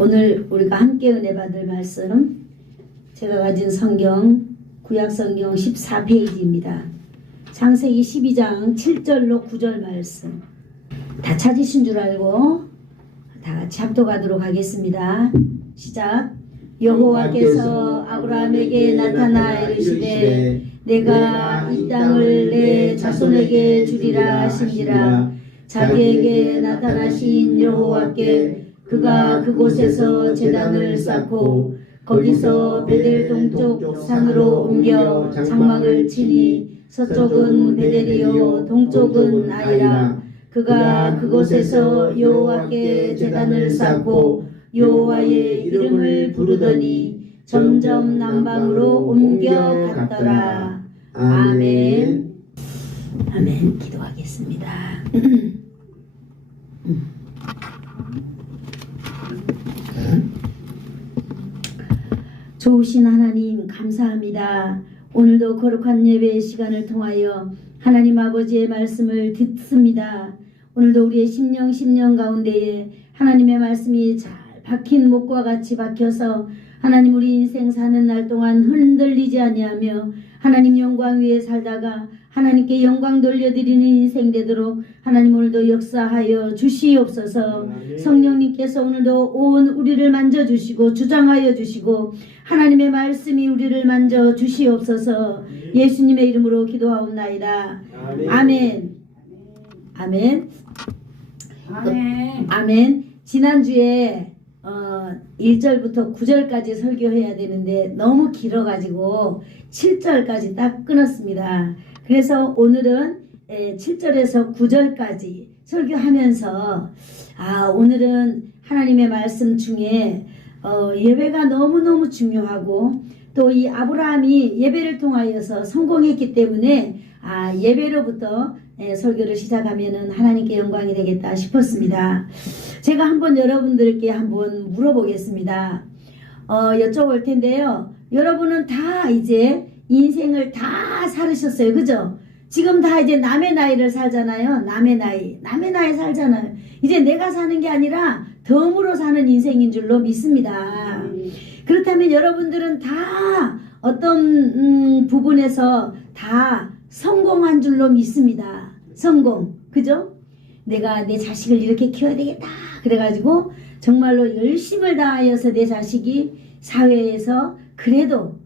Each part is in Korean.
오늘 우리가 함께 은혜 받을 말씀, 제가 가진 성경 구약성경 14페이지입니다. 창세기 12장 7절로 9절 말씀. 다 찾으신 줄 알고 다 같이 합독하도록 하겠습니다. 시작. 여호와께서 아브라함에게 나타나 이르시되 내가 이 땅을 내 자손에게 주리라 하신지라. 자기에게 나타나신 여호와께 그가 그곳에서 제단을 쌓고 거기서 베델 동쪽 산으로 옮겨 장막을 치니 서쪽은 베델이요 동쪽은 아이라. 그가 그곳에서 여호와께 제단을 쌓고 여호와의 이름을 부르더니 점점 남방으로 옮겨갔더라. 아멘. 아멘. 기도하겠습니다. 좋으신 하나님 감사합니다. 오늘도 거룩한 예배의 시간을 통하여 하나님 아버지의 말씀을 듣습니다. 오늘도 우리의 심령 가운데에 하나님의 말씀이 잘 박힌 목과 같이 박혀서 하나님 우리 인생 사는 날 동안 흔들리지 아니하며 하나님 영광 위에 살다가 하나님께 영광 돌려드리는 인생 되도록 하나님 오늘도 역사하여 주시옵소서. 성령님께서 오늘도 온 우리를 만져주시고 주장하여 주시고 하나님의 말씀이 우리를 만져 주시옵소서. 예수님의 이름으로 기도하옵나이다. 아멘. 아멘. 아멘. 아멘. 지난주에 1절부터 9절까지 설교해야 되는데 너무 길어가지고 7절까지 딱 끊었습니다. 그래서 오늘은 7절에서 9절까지 설교하면서 오늘은 하나님의 말씀 중에 예배가 너무너무 중요하고 또 이 아브라함이 예배를 통하여서 성공했기 때문에 예배로부터 설교를 시작하면은 하나님께 영광이 되겠다 싶었습니다. 제가 한번 여러분들께 한번 물어보겠습니다. 여쭤볼 텐데요. 여러분은 다 이제 인생을 다 살으셨어요. 그죠? 지금 다 이제 남의 나이를 살잖아요. 남의 나이 살잖아요. 이제 내가 사는 게 아니라 덤으로 사는 인생인 줄로 믿습니다. 그렇다면 여러분들은 다 어떤 부분에서 다 성공한 줄로 믿습니다. 성공. 그죠? 내가 내 자식을 이렇게 키워야 되겠다. 그래가지고 정말로 열심을 다하여서 내 자식이 사회에서 그래도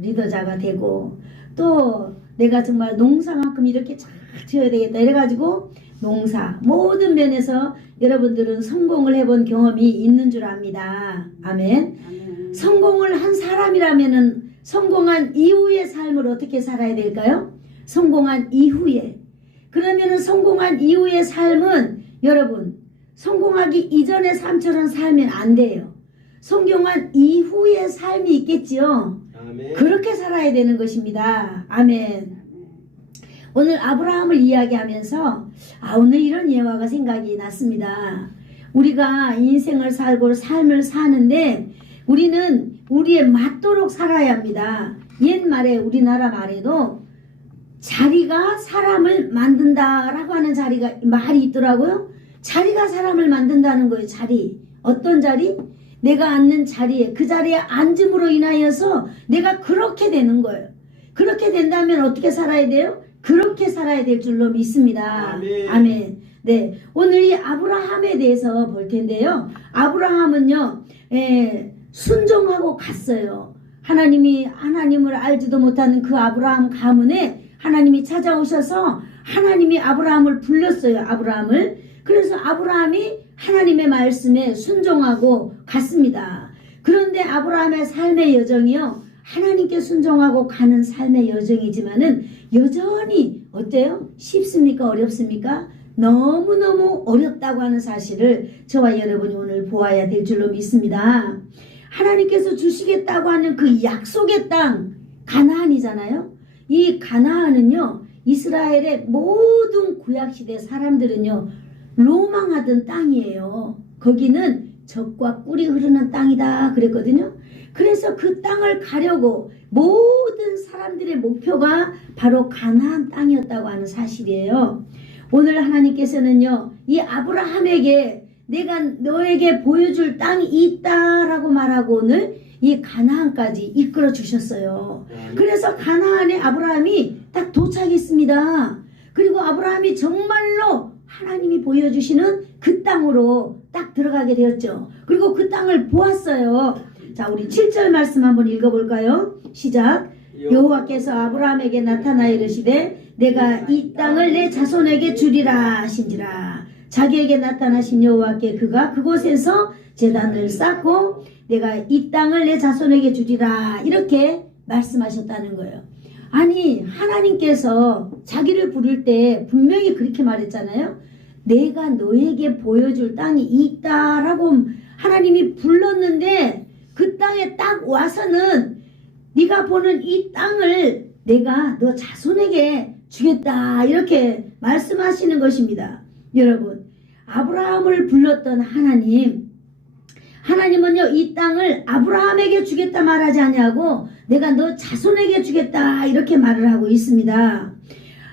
리더자가 되고 또 내가 정말 농사만큼 이렇게 잘 지어야 되겠다. 이래가지고 농사 모든 면에서 여러분들은 성공을 해본 경험이 있는 줄 압니다. 아멘. 성공을 한 사람이라면은 성공한 이후의 삶을 어떻게 살아야 될까요? 성공한 이후에. 그러면은 성공한 이후의 삶은 여러분 성공하기 이전의 삶처럼 살면 안 돼요. 성공한 이후의 삶이 있겠지요. 아멘. 그렇게 살아야 되는 것입니다. 아멘. 오늘 아브라함을 이야기하면서 오늘 이런 예화가 생각이 났습니다. 우리가 인생을 살고 삶을 사는데 우리는 우리에 맞도록 살아야 합니다. 옛말에 우리나라 말에도 자리가 사람을 만든다라고 하는 말이 있더라고요. 자리가 사람을 만든다는 거예요. 자리. 어떤 자리? 내가 앉는 자리에 그 자리에 앉음으로 인하여서 내가 그렇게 되는 거예요. 그렇게 된다면 어떻게 살아야 돼요? 그렇게 살아야 될 줄로 믿습니다. 아멘. 아멘. 네, 오늘 이 아브라함에 대해서 볼 텐데요. 아브라함은요, 순종하고 갔어요. 하나님을 알지도 못하는 그 아브라함 가문에 하나님이 찾아오셔서 하나님이 아브라함을 불렀어요. 아브라함을. 그래서 아브라함이 하나님의 말씀에 순종하고 갔습니다. 그런데 아브라함의 삶의 여정이요. 하나님께 순종하고 가는 삶의 여정이지만은 여전히 어때요? 쉽습니까? 어렵습니까? 너무너무 어렵다고 하는 사실을 저와 여러분이 오늘 보아야 될 줄로 믿습니다. 하나님께서 주시겠다고 하는 그 약속의 땅 가나안이잖아요. 이 가나안은요. 이스라엘의 모든 구약시대 사람들은요. 로망하던 땅이에요. 거기는 젖과 꿀이 흐르는 땅이다 그랬거든요. 그래서 그 땅을 가려고 모든 사람들의 목표가 바로 가나안 땅이었다고 하는 사실이에요. 오늘 하나님께서는요. 이 아브라함에게 내가 너에게 보여줄 땅이 있다라고 말하고 오늘 이 가나안까지 이끌어 주셨어요. 그래서 가나안에 아브라함이 딱 도착했습니다. 그리고 아브라함이 정말로 하나님이 보여주시는 그 땅으로 딱 들어가게 되었죠. 그리고 그 땅을 보았어요. 자, 우리 7절 말씀 한번 읽어볼까요? 시작. 여호와께서 아브라함에게 나타나 이르시되 내가 이 땅을 내 자손에게 주리라 하신지라. 자기에게 나타나신 여호와께 그가 그곳에서 제단을 쌓고 내가 이 땅을 내 자손에게 주리라 이렇게 말씀하셨다는 거예요. 아니, 하나님께서 자기를 부를 때 분명히 그렇게 말했잖아요. 내가 너에게 보여줄 땅이 있다라고 하나님이 불렀는데 그 땅에 딱 와서는 네가 보는 이 땅을 내가 너 자손에게 주겠다 이렇게 말씀하시는 것입니다. 여러분, 아브라함을 불렀던 하나님은요 이 땅을 아브라함에게 주겠다 말하지 아니하고 내가 너 자손에게 주겠다 이렇게 말을 하고 있습니다.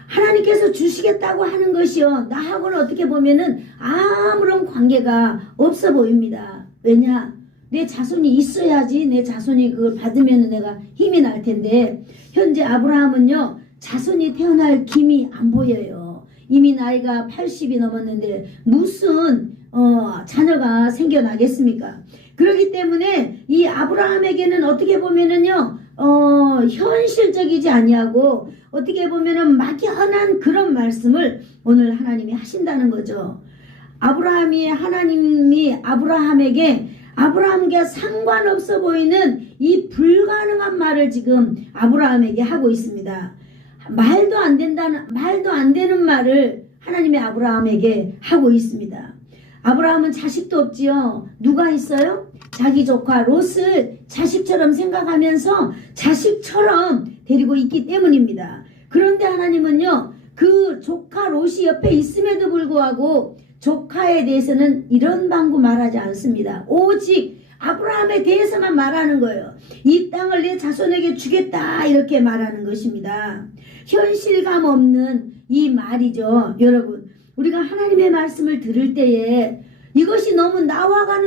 하나님께서 주시겠다고 하는 것이요 나하고는 어떻게 보면은 아무런 관계가 없어 보입니다. 왜냐? 내 자손이 있어야지 내 자손이 그걸 받으면 내가 힘이 날 텐데 현재 아브라함은요 자손이 태어날 김이 안 보여요. 이미 나이가 80이 넘었는데 무슨 자녀가 생겨나겠습니까? 그렇기 때문에 이 아브라함에게는 어떻게 보면은요 현실적이지 아니하고 어떻게 보면은 막연한 그런 말씀을 오늘 하나님이 하신다는 거죠. 하나님이 아브라함과 상관없어 보이는 이 불가능한 말을 지금 아브라함에게 하고 있습니다. 말도 안 되는 말을 하나님이 아브라함에게 하고 있습니다. 아브라함은 자식도 없지요. 누가 있어요? 자기 조카 롯을 자식처럼 생각하면서 자식처럼 데리고 있기 때문입니다. 그런데 하나님은요 그 조카 롯이 옆에 있음에도 불구하고 조카에 대해서는 이런 방구 말하지 않습니다. 오직 아브라함에 대해서만 말하는 거예요. 이 땅을 내 자손에게 주겠다 이렇게 말하는 것입니다. 현실감 없는 이 말이죠. 여러분, 우리가 하나님의 말씀을 들을 때에 이것이 너무 나와가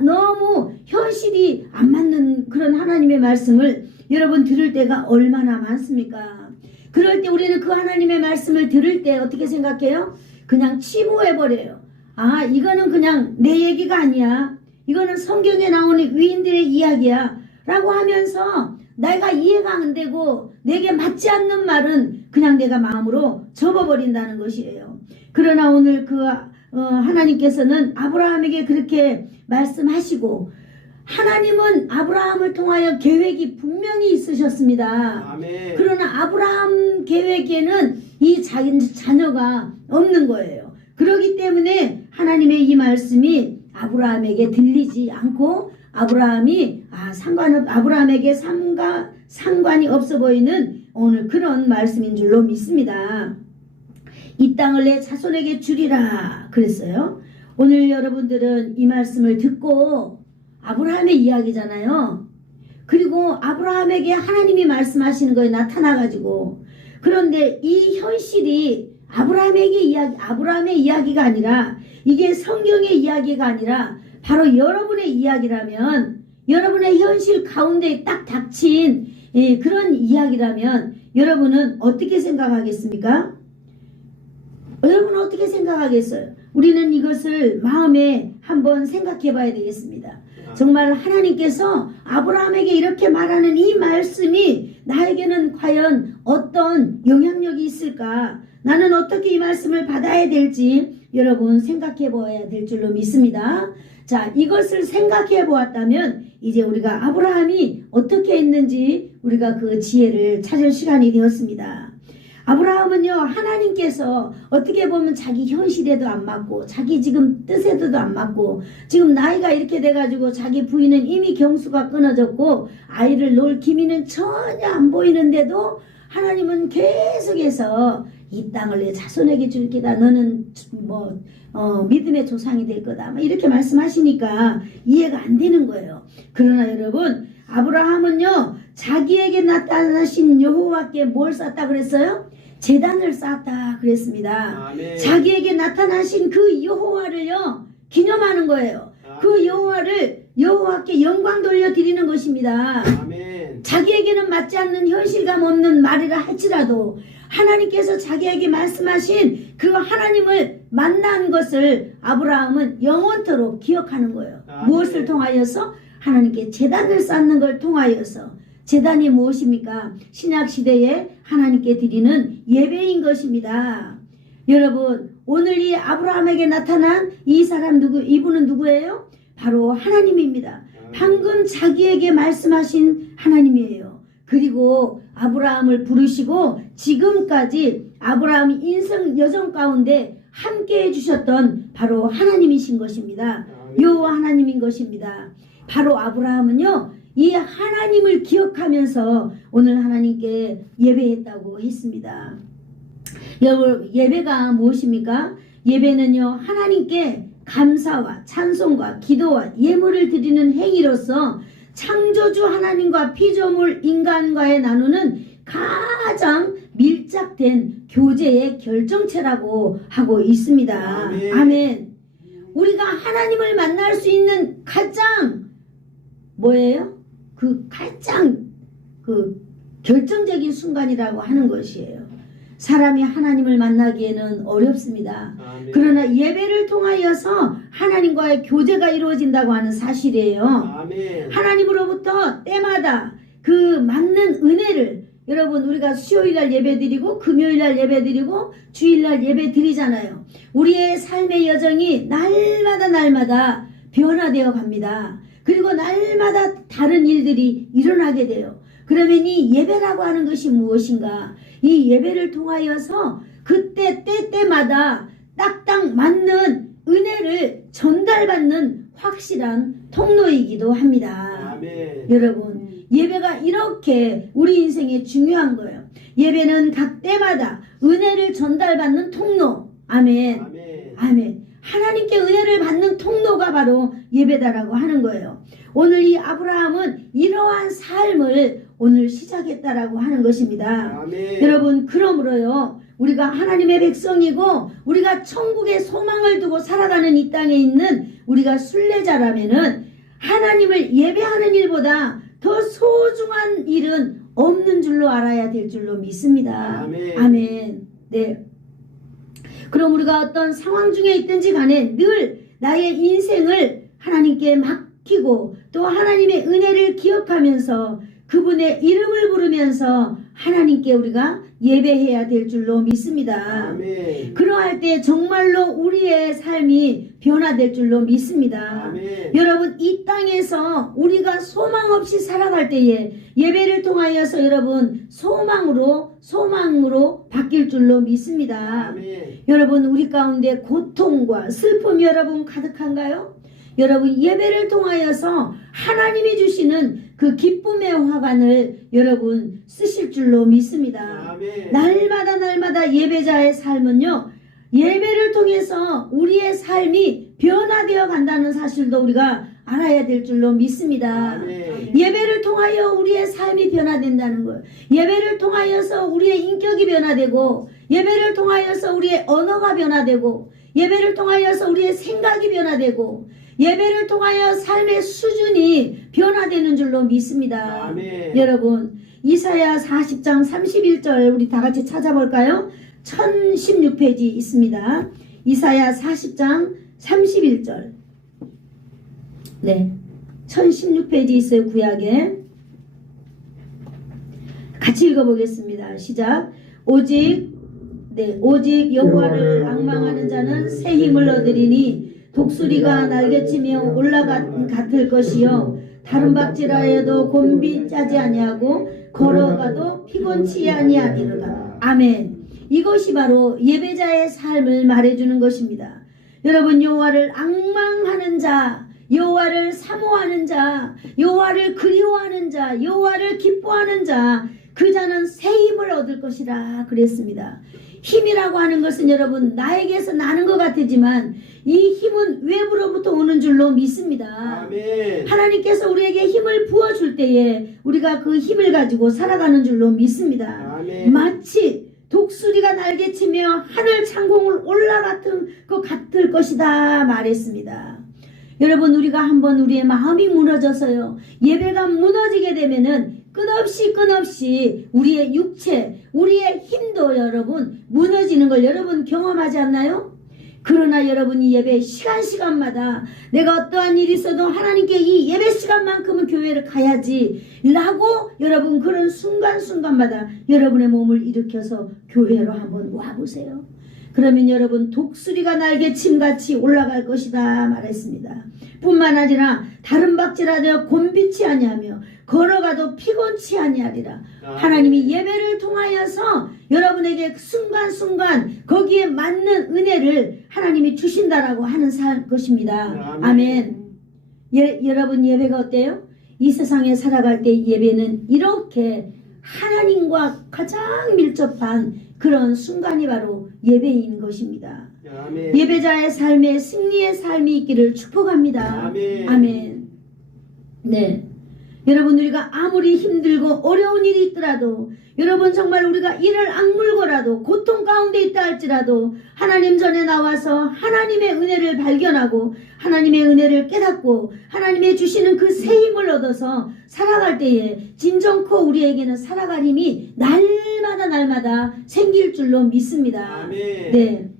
너무 현실이 안 맞는 그런 하나님의 말씀을 여러분 들을 때가 얼마나 많습니까? 그럴 때 우리는 그 하나님의 말씀을 들을 때 어떻게 생각해요? 그냥 치부해버려요. 아, 이거는 그냥 내 얘기가 아니야. 이거는 성경에 나오는 위인들의 이야기야. 라고 하면서 내가 이해가 안 되고 내게 맞지 않는 말은 그냥 내가 마음으로 접어버린다는 것이에요. 그러나 오늘 하나님께서는 아브라함에게 그렇게 말씀하시고 하나님은 아브라함을 통하여 계획이 분명히 있으셨습니다. 아멘. 그러나 아브라함 계획에는 이 자녀가 없는 거예요. 그렇기 때문에 하나님의 이 말씀이 아브라함에게 들리지 않고 아브라함에게 상관이 없어 보이는 오늘 그런 말씀인 줄로 믿습니다. 이 땅을 내 자손에게 주리라 그랬어요. 오늘 여러분들은 이 말씀을 듣고 아브라함의 이야기잖아요. 그리고 아브라함에게 하나님이 말씀하시는 거에 나타나가지고 그런데 이 현실이 아브라함의 이야기가 아니라 이게 성경의 이야기가 아니라 바로 여러분의 이야기라면 여러분의 현실 가운데 딱 닥친 그런 이야기라면 여러분은 어떻게 생각하겠습니까? 여러분은 어떻게 생각하겠어요? 우리는 이것을 마음에 한번 생각해 봐야 되겠습니다. 정말 하나님께서 아브라함에게 이렇게 말하는 이 말씀이 나에게는 과연 어떤 영향력이 있을까? 나는 어떻게 이 말씀을 받아야 될지 여러분 생각해 보아야 될 줄로 믿습니다. 자, 이것을 생각해 보았다면 이제 우리가 아브라함이 어떻게 했는지 우리가 그 지혜를 찾을 시간이 되었습니다. 아브라함은요 하나님께서 어떻게 보면 자기 현실에도 안 맞고 자기 지금 뜻에도 안 맞고 지금 나이가 이렇게 돼가지고 자기 부인은 이미 경수가 끊어졌고 아이를 놓을 기미는 전혀 안 보이는데도 하나님은 계속해서 이 땅을 내 자손에게 줄 기다. 너는 믿음의 조상이 될 거다. 이렇게 말씀하시니까 이해가 안 되는 거예요. 그러나 여러분 아브라함은요 자기에게 나타나신 여호와께 뭘 쌓았다 그랬어요? 제단을 쌓았다 그랬습니다. 아멘. 자기에게 나타나신 그 여호와를요 기념하는 거예요. 그 여호와께 영광 돌려 드리는 것입니다. 아멘. 자기에게는 맞지 않는 현실감 없는 말이라 할지라도 하나님께서 자기에게 말씀하신 그 하나님을 만난 것을 아브라함은 영원토록 기억하는 거예요. 아멘. 무엇을 통하여서? 하나님께 제단을 쌓는 걸 통하여서. 제단이 무엇입니까? 신약시대에 하나님께 드리는 예배인 것입니다. 여러분, 오늘 이 아브라함에게 나타난 이 사람 이분은 누구예요? 바로 하나님입니다. 방금 자기에게 말씀하신 하나님이에요. 그리고 아브라함을 부르시고 지금까지 아브라함 인생 여정 가운데 함께 해주셨던 바로 하나님이신 것입니다. 여호와 하나님인 것입니다. 바로 아브라함은요, 이 하나님을 기억하면서 오늘 하나님께 예배했다고 했습니다. 여러분, 예배가 무엇입니까? 예배는요, 하나님께 감사와 찬송과 기도와 예물을 드리는 행위로서 창조주 하나님과 피조물 인간과의 나누는 가장 밀착된 교제의 결정체라고 하고 있습니다. 아멘. 아멘. 우리가 하나님을 만날 수 있는 가장 뭐예요? 가장 결정적인 순간이라고 하는 것이에요. 사람이 하나님을 만나기에는 어렵습니다. 아멘. 그러나 예배를 통하여서 하나님과의 교제가 이루어진다고 하는 사실이에요. 아멘. 하나님으로부터 때마다 그 맞는 은혜를, 여러분, 우리가 수요일날 예배드리고 금요일날 예배드리고 주일날 예배드리잖아요. 우리의 삶의 여정이 날마다 변화되어 갑니다. 그리고 날마다 다른 일들이 일어나게 돼요. 그러면 이 예배라고 하는 것이 무엇인가? 이 예배를 통하여서 그때 때마다 딱딱 맞는 은혜를 전달받는 확실한 통로이기도 합니다. 아멘. 여러분, 예배가 이렇게 우리 인생에 중요한 거예요. 예배는 각 때마다 은혜를 전달받는 통로. 아멘. 아멘. 아멘. 하나님께 은혜를 받는 통로가 바로 예배다라고 하는 거예요. 오늘 이 아브라함은 이러한 삶을 오늘 시작했다라고 하는 것입니다. 아멘. 여러분, 그러므로요, 우리가 하나님의 백성이고 우리가 천국의 소망을 두고 살아가는 이 땅에 있는 우리가 순례자라면은 하나님을 예배하는 일보다 더 소중한 일은 없는 줄로 알아야 될 줄로 믿습니다. 아멘. 아멘. 네. 그럼 우리가 어떤 상황 중에 있든지 간에 늘 나의 인생을 하나님께 맡기고 또 하나님의 은혜를 기억하면서 그분의 이름을 부르면서 하나님께 우리가 예배해야 될 줄로 믿습니다. 아멘. 그러할 때 정말로 우리의 삶이 변화될 줄로 믿습니다. 아멘. 여러분, 이 땅에서 우리가 소망 없이 살아갈 때에 예배를 통하여서 여러분 소망으로 바뀔 줄로 믿습니다. 아멘. 여러분, 우리 가운데 고통과 슬픔이 여러분 가득한가요? 여러분, 예배를 통하여서 하나님이 주시는 그 기쁨의 화관을 여러분 쓰실 줄로 믿습니다. 아멘. 날마다 예배자의 삶은요, 예배를 통해서 우리의 삶이 변화되어 간다는 사실도 우리가 알아야 될 줄로 믿습니다. 아멘. 예배를 통하여 우리의 삶이 변화된다는 것, 예배를 통하여서 우리의 인격이 변화되고, 예배를 통하여서 우리의 언어가 변화되고, 예배를 통하여서 우리의 생각이 변화되고, 예배를 통하여 삶의 수준이 변화되는 줄로 믿습니다. 아멘. 여러분, 이사야 40장 31절 우리 다 같이 찾아볼까요? 1016페이지 있습니다. 이사야 40장 31절. 네, 1016페이지 있어요. 구약에. 같이 읽어보겠습니다. 시작. 오직 여호와를 앙망하는 자는 새 힘을 얻으리니 독수리가 날개치며 올라갔을 것이요 다른 박질하여도 곤비 짜지 아니하고 걸어가도 피곤치 아니하리로다. 아멘. 이것이 바로 예배자의 삶을 말해주는 것입니다. 여러분, 여호와를 앙망하는 자, 여호와를 사모하는 자, 여호와를 그리워하는 자, 여호와를 기뻐하는 자, 그 자는 새 힘을 얻을 것이라 그랬습니다. 힘이라고 하는 것은 여러분 나에게서 나는 것 같지만 이 힘은 외부로부터 오는 줄로 믿습니다. 아멘. 하나님께서 우리에게 힘을 부어줄 때에 우리가 그 힘을 가지고 살아가는 줄로 믿습니다. 아멘. 마치 독수리가 날개치며 하늘 창공을 올라갔던 것 같을 것이다 말했습니다. 여러분, 우리가 한번 우리의 마음이 무너져서요, 예배가 무너지게 되면은 끝없이 우리의 육체, 우리의 힘도 여러분 무너지는 걸 여러분 경험하지 않나요? 그러나 여러분, 이 예배 시간마다 내가 어떠한 일이 있어도 하나님께 이 예배 시간만큼은 교회를 가야지 라고 여러분 그런 순간마다 여러분의 몸을 일으켜서 교회로 한번 와보세요. 그러면 여러분 독수리가 날개침같이 올라갈 것이다 말했습니다. 뿐만 아니라 다른 박질하되 곤비치 아니하며 걸어가도 피곤치 아니하리라. 하나님이 예배를 통하여서 여러분에게 순간순간 거기에 맞는 은혜를 하나님이 주신다라고 하는 것입니다. 아멘. 여러분, 예배가 어때요? 이 세상에 살아갈 때 예배는 이렇게 하나님과 가장 밀접한 그런 순간이 바로 예배인 것입니다. 아멘. 예배자의 삶에 승리의 삶이 있기를 축복합니다. 아멘. 아멘. 네. 여러분, 우리가 아무리 힘들고 어려운 일이 있더라도, 여러분 정말 우리가 이를 악물고라도 고통 가운데 있다 할지라도 하나님 전에 나와서 하나님의 은혜를 발견하고 하나님의 은혜를 깨닫고 하나님의 주시는 그 새 힘을 얻어서 살아갈 때에 진정코 우리에게는 살아갈 힘이 날마다 생길 줄로 믿습니다. 아멘. 네.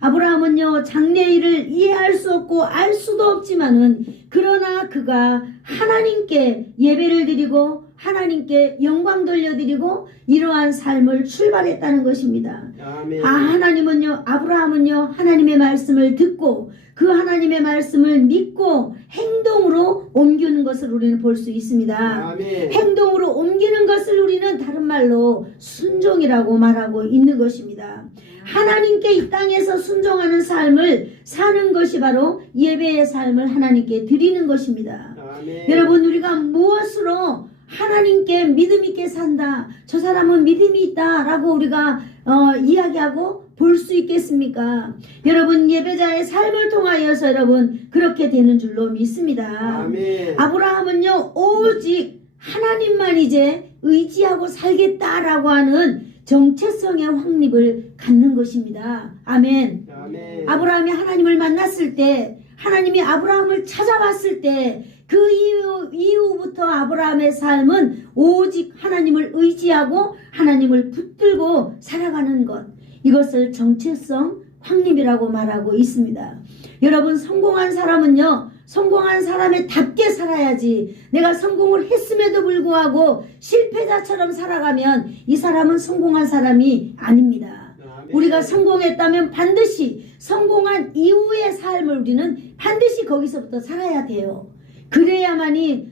아브라함은요, 장래일을 이해할 수 없고 알 수도 없지만은 그러나 그가 하나님께 예배를 드리고 하나님께 영광 돌려드리고 이러한 삶을 출발했다는 것입니다. 아멘. 아브라함은요 하나님의 말씀을 듣고 그 하나님의 말씀을 믿고 행동으로 옮기는 것을 우리는 볼 수 있습니다. 아멘. 행동으로 옮기는 것을 우리는 다른 말로 순종이라고 말하고 있는 것입니다. 하나님께 이 땅에서 순종하는 삶을 사는 것이 바로 예배의 삶을 하나님께 드리는 것입니다. 아멘. 여러분, 우리가 무엇으로 하나님께 믿음 있게 산다, 저 사람은 믿음이 있다 라고 우리가 이야기하고 볼 수 있겠습니까? 여러분, 예배자의 삶을 통하여서 여러분 그렇게 되는 줄로 믿습니다. 아멘. 아브라함은요 오직 하나님만 이제 의지하고 살겠다라고 하는 정체성의 확립을 갖는 것입니다. 아멘. 아멘. 아브라함이 하나님을 만났을 때, 하나님이 아브라함을 찾아왔을 때 그 이후부터 아브라함의 삶은 오직 하나님을 의지하고 하나님을 붙들고 살아가는 것, 이것을 정체성 확립이라고 말하고 있습니다. 여러분, 성공한 사람은요, 성공한 사람에 답게 살아야지, 내가 성공을 했음에도 불구하고 실패자처럼 살아가면 이 사람은 성공한 사람이 아닙니다. 아멘. 우리가 성공했다면 반드시 성공한 이후의 삶을 우리는 반드시 거기서부터 살아야 돼요. 그래야만이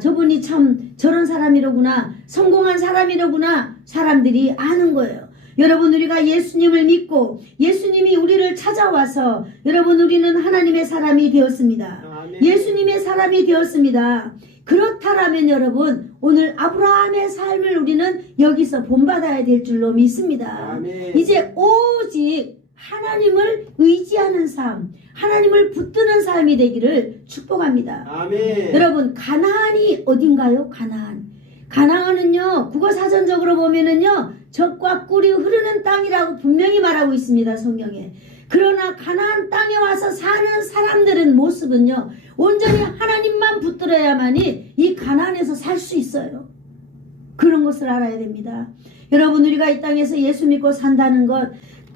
저분이 참 저런 사람이로구나, 성공한 사람이로구나 사람들이 아는 거예요. 여러분, 우리가 예수님을 믿고 예수님이 우리를 찾아와서 여러분 우리는 하나님의 사람이 되었습니다. 아멘. 예수님의 사람이 되었습니다. 그렇다라면 여러분, 오늘 아브라함의 삶을 우리는 여기서 본받아야 될 줄로 믿습니다. 아멘. 이제 오직 하나님을 의지하는 삶, 하나님을 붙드는 삶이 되기를 축복합니다. 아멘. 여러분, 가나안이 어딘가요? 가나안은요, 국어사전적으로 보면은요, 젖과 꿀이 흐르는 땅이라고 분명히 말하고 있습니다, 성경에. 그러나 가나안 땅에 와서 사는 사람들은 모습은요, 온전히 하나님만 붙들어야만이 이 가나안에서 살 수 있어요. 그런 것을 알아야 됩니다. 여러분, 우리가 이 땅에서 예수 믿고 산다는 것,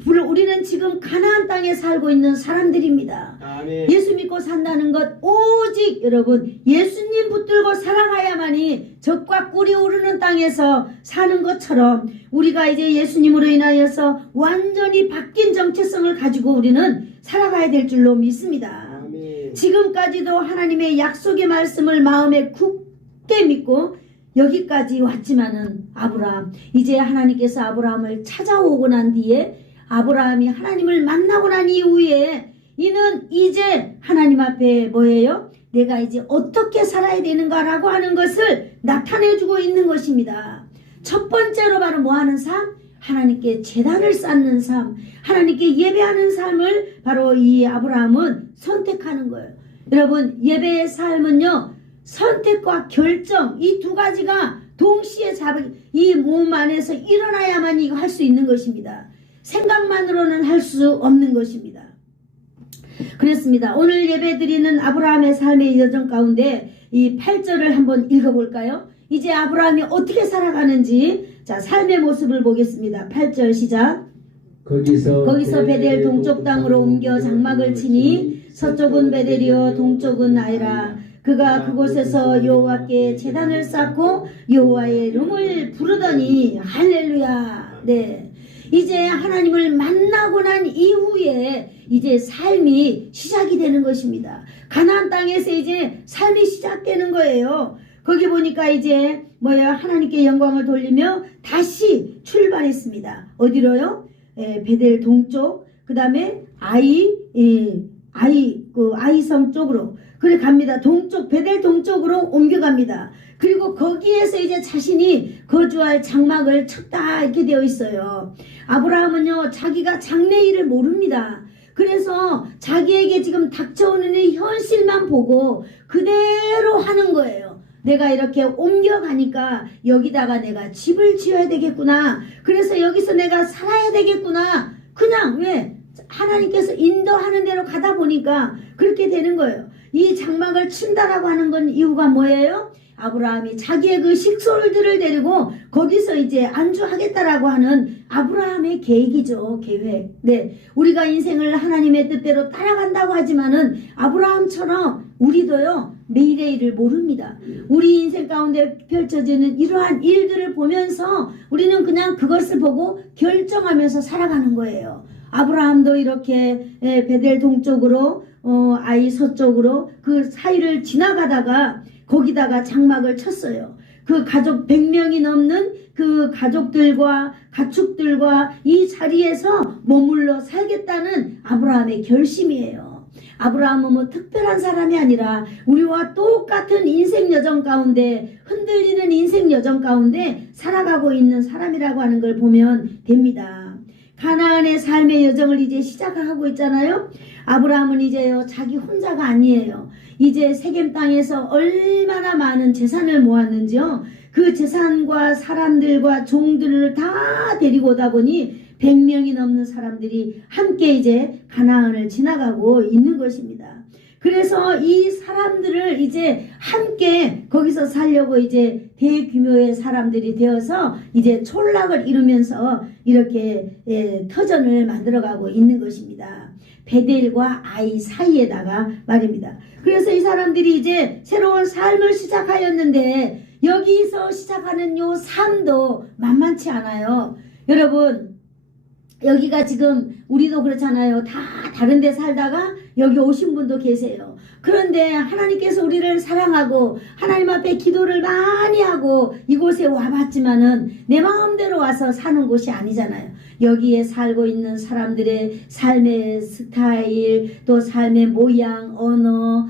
우리는 지금 가나안 땅에 살고 있는 사람들입니다. 아멘. 예수 믿고 산다는 것, 오직 여러분 예수님 붙들고 살아가야만이 젖과 꿀이 오르는 땅에서 사는 것처럼 우리가 이제 예수님으로 인하여서 완전히 바뀐 정체성을 가지고 우리는 살아가야 될 줄로 믿습니다. 아멘. 지금까지도 하나님의 약속의 말씀을 마음에 굳게 믿고 여기까지 왔지만은 아브라함, 이제 하나님께서 아브라함을 찾아오고 난 뒤에 아브라함이 하나님을 만나고 난 이후에 이는 이제 하나님 앞에 뭐예요? 내가 이제 어떻게 살아야 되는가라고 하는 것을 나타내주고 있는 것입니다. 첫 번째로 바로 뭐하는 삶? 하나님께 제단을 쌓는 삶, 하나님께 예배하는 삶을 바로 이 아브라함은 선택하는 거예요. 여러분, 예배의 삶은요, 선택과 결정, 이 두 가지가 동시에 이 몸 안에서 일어나야만 이거 할 수 있는 것입니다. 생각만으로는 할 수 없는 것입니다. 그렇습니다. 오늘 예배드리는 아브라함의 삶의 여정 가운데 이 8절을 한번 읽어볼까요? 이제 아브라함이 어떻게 살아가는지, 자, 삶의 모습을 보겠습니다. 8절 시작. 거기서 베델 동쪽 땅으로 옮겨 장막을 치니 서쪽은 베델이요 동쪽은 아이라. 그가 그곳에서 여호와께 제단을 쌓고 여호와의 이름을 부르더니 할렐루야. 네, 이제 하나님을 만나고 난 이후에 이제 삶이 시작이 되는 것입니다. 가나안 땅에서 이제 삶이 시작되는 거예요. 거기 보니까 이제 하나님께 영광을 돌리며 다시 출발했습니다. 어디로요? 베델 동쪽, 그 다음에 아이성 쪽으로 그래 갑니다. 동쪽, 베델 동쪽으로 옮겨갑니다. 그리고 거기에서 이제 자신이 거주할 장막을 쳤다 이렇게 되어 있어요. 아브라함은요, 자기가 장래일을 모릅니다. 그래서 자기에게 지금 닥쳐오는 이 현실만 보고 그대로 하는 거예요. 내가 이렇게 옮겨가니까 여기다가 내가 집을 지어야 되겠구나. 그래서 여기서 내가 살아야 되겠구나. 그냥 왜? 하나님께서 인도하는 대로 가다 보니까 그렇게 되는 거예요. 이 장막을 친다라고 하는 건 이유가 뭐예요? 아브라함이 자기의 그 식솔들을 데리고 거기서 이제 안주하겠다라고 하는 아브라함의 계획이죠. 계획. 네, 우리가 인생을 하나님의 뜻대로 따라간다고 하지만은 아브라함처럼 우리도요, 미래의 일을 모릅니다. 우리 인생 가운데 펼쳐지는 이러한 일들을 보면서 우리는 그냥 그것을 보고 결정하면서 살아가는 거예요. 아브라함도 이렇게 베델 동쪽으로 아이 서쪽으로 그 사이를 지나가다가 거기다가 장막을 쳤어요. 그 가족 100명이 넘는 그 가족들과 가축들과 이 자리에서 머물러 살겠다는 아브라함의 결심이에요. 아브라함은 특별한 사람이 아니라 우리와 똑같은 인생 여정 가운데, 흔들리는 인생 여정 가운데 살아가고 있는 사람이라고 하는 걸 보면 됩니다. 가나안의 삶의 여정을 이제 시작하고 있잖아요. 아브라함은 이제요, 자기 혼자가 아니에요. 이제 세겜 땅에서 얼마나 많은 재산을 모았는지요. 그 재산과 사람들과 종들을 다 데리고 오다 보니 100명이 넘는 사람들이 함께 이제 가나안을 지나가고 있는 것입니다. 그래서 이 사람들을 이제 함께 거기서 살려고 이제 대규모의 사람들이 되어서 이제 촌락을 이루면서 이렇게 터전을 만들어가고 있는 것입니다. 베델과 아이 사이에다가 말입니다. 그래서 이 사람들이 이제 새로운 삶을 시작하였는데 여기서 시작하는 요 삶도 만만치 않아요. 여러분, 여기가 지금 우리도 그렇잖아요. 다 다른 데 살다가 여기 오신 분도 계세요. 그런데 하나님께서 우리를 사랑하고 하나님 앞에 기도를 많이 하고 이곳에 와봤지만은 내 마음대로 와서 사는 곳이 아니잖아요. 여기에 살고 있는 사람들의 삶의 스타일, 또 삶의 모양, 언어,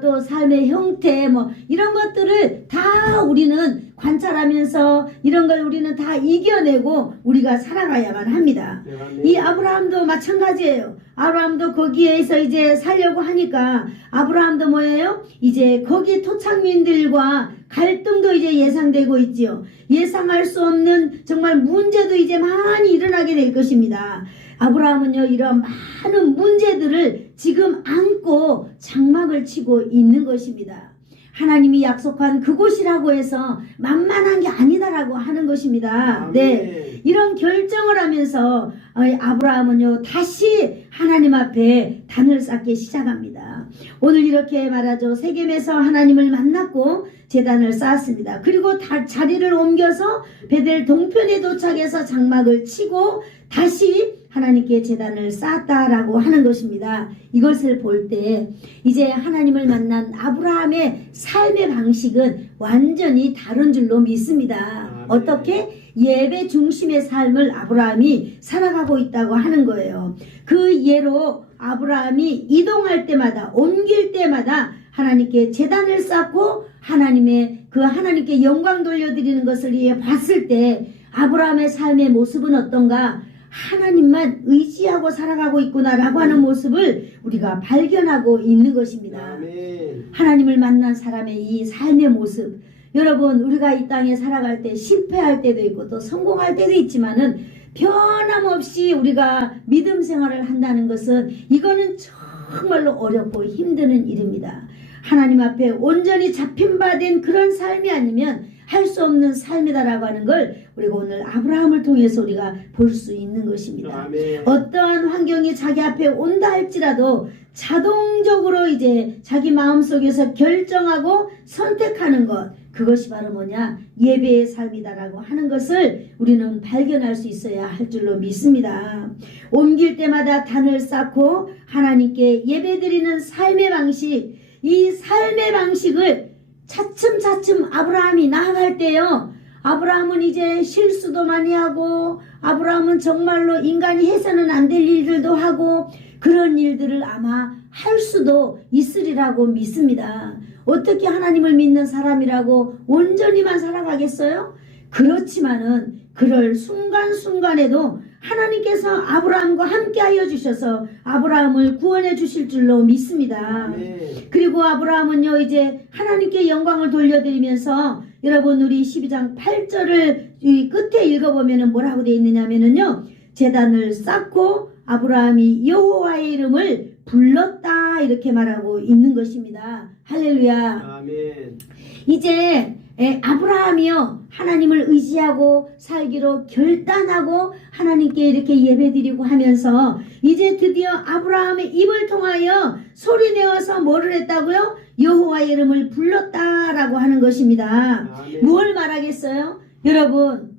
또 삶의 형태, 이런 것들을 다 우리는 관찰하면서 이런 걸 우리는 다 이겨내고 우리가 살아가야만 합니다. 이 아브라함도 마찬가지예요. 아브라함도 거기에서 이제 살려고 하니까 아브라함도 뭐예요? 이제 거기 토착민들과 갈등도 이제 예상되고 있지요. 예상할 수 없는 정말 문제도 이제 많이 일어나게 될 것입니다. 아브라함은요, 이런 많은 문제들을 지금 안고 장막을 치고 있는 것입니다. 하나님이 약속한 그곳이라고 해서 만만한 게 아니다라고 하는 것입니다. 네, 이런 결정을 하면서 아브라함은요, 다시 하나님 앞에 단을 쌓기 시작합니다. 오늘 이렇게 말하죠. 세겜에서 하나님을 만났고 제단을 쌓았습니다. 그리고 자리를 옮겨서 베델 동편에 도착해서 장막을 치고 다시 하나님께 제단을 쌓았다라고 하는 것입니다. 이것을 볼 때 이제 하나님을 만난 아브라함의 삶의 방식은 완전히 다른 줄로 믿습니다. 어떻게? 예배 중심의 삶을 아브라함이 살아가고 있다고 하는 거예요. 그 예로 아브라함이 이동할 때마다, 옮길 때마다 하나님께 제단을 쌓고 하나님께 영광 돌려드리는 것을 봤을 때 아브라함의 삶의 모습은 어떤가? 하나님만 의지하고 살아가고 있구나라고 하는 모습을 우리가 발견하고 있는 것입니다. 아멘. 하나님을 만난 사람의 이 삶의 모습, 여러분 우리가 이 땅에 살아갈 때 실패할 때도 있고 또 성공할 때도 있지만은 변함없이 우리가 믿음 생활을 한다는 것은 이거는 정말로 어렵고 힘드는 일입니다. 하나님 앞에 온전히 잡힌 바 된 그런 삶이 아니면 할 수 없는 삶이다라고 하는 걸 우리가 오늘 아브라함을 통해서 우리가 볼 수 있는 것입니다. 아멘. 어떠한 환경이 자기 앞에 온다 할지라도 자동적으로 이제 자기 마음속에서 결정하고 선택하는 것, 그것이 바로 뭐냐? 예배의 삶이다라고 하는 것을 우리는 발견할 수 있어야 할 줄로 믿습니다. 옮길 때마다 단을 쌓고 하나님께 예배드리는 삶의 방식, 이 삶의 방식을 차츰차츰 아브라함이 나아갈 때요, 아브라함은 이제 실수도 많이 하고 아브라함은 정말로 인간이 해서는 안 될 일들도 하고 그런 일들을 아마 할 수도 있으리라고 믿습니다. 어떻게 하나님을 믿는 사람이라고 온전히만 살아가겠어요? 그렇지만은 그럴 순간순간에도 하나님께서 아브라함과 함께 하여 주셔서 아브라함을 구원해 주실 줄로 믿습니다. 그리고 아브라함은요 이제 하나님께 영광을 돌려드리면서, 여러분 우리 12장 8절을 이 끝에 읽어보면 뭐라고 되어 있느냐면요, 제단을 쌓고 아브라함이 여호와의 이름을 불렀다 이렇게 말하고 있는 것입니다. 할렐루야. 아멘. 이제 아브라함이요 하나님을 의지하고 살기로 결단하고 하나님께 이렇게 예배드리고 하면서 이제 드디어 아브라함의 입을 통하여 소리내어서 뭐를 했다고요? 여호와의 이름을 불렀다라고 하는 것입니다. 아멘. 뭘 말하겠어요? 여러분,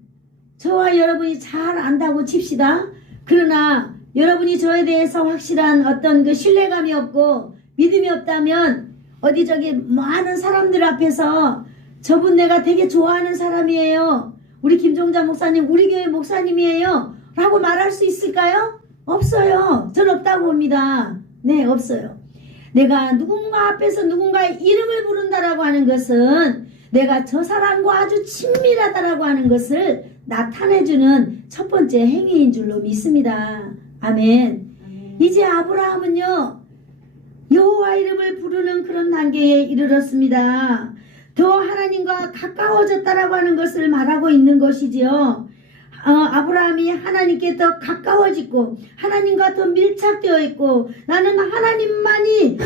저와 여러분이 잘 안다고 칩시다. 그러나 여러분이 저에 대해서 확실한 어떤 그 신뢰감이 없고 믿음이 없다면 어디 저기 많은 사람들 앞에서 저분 내가 되게 좋아하는 사람이에요, 우리 김종자 목사님 우리 교회 목사님이에요 라고 말할 수 있을까요? 없어요. 전 없다고 봅니다. 네, 없어요. 내가 누군가 앞에서 누군가의 이름을 부른다라고 하는 것은 내가 저 사람과 아주 친밀하다라고 하는 것을 나타내주는 첫 번째 행위인 줄로 믿습니다. 아멘. 이제 아브라함은요 여호와 이름을 부르는 그런 단계에 이르렀습니다. 더 하나님과 가까워졌다라고 하는 것을 말하고 있는 것이지요. 아브라함이 하나님께 더 가까워지고 하나님과 더 밀착되어 있고 나는 하나님만이